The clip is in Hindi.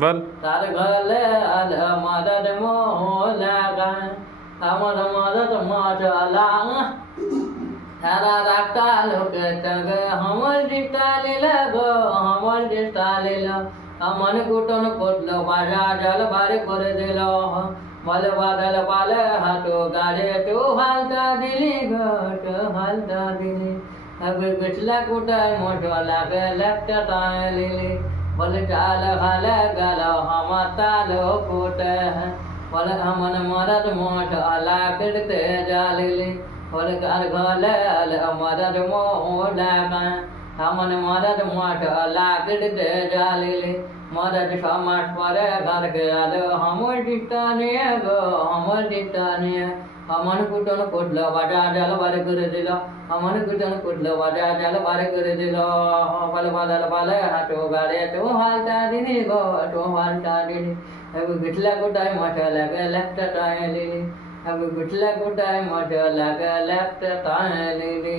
বল তার ঘরে আল মদদ মোলা গান আমার মদদ মজলা সারা রাখতা লোক তগ हमर দিতালে লাগো हमर দিতালে আমন কুটন করল বাজা জল বারে করে দিল বল বাদল পালে হাতো গাড়ে তো হালতা দিলি ঘট হালতা দিলি अब बिचला कुटाय मोठो लागे लगता तायली बोले चाल हाल गलो हम तालो कुट बोले हमन मरद मोठ अला करते जालिली बोले घर घल मरद मोला हमन मरद मोठ अला करते जालिली मरद समाट पर घर के आलो हम दिताने गो हम दिताने हमन कुटन कुटलं वाटा झालं बारे करे दिलं हमन कुटन कुटलं वाटा झालं बारे करे दिलं बल बदल बल हातो गाडे तो हालता दिनी गो तो हालता दिनी अब बिटला कुटाय मोठा लाग लागता तायली अब बिटला कुटाय मोठा लाग लागता तायली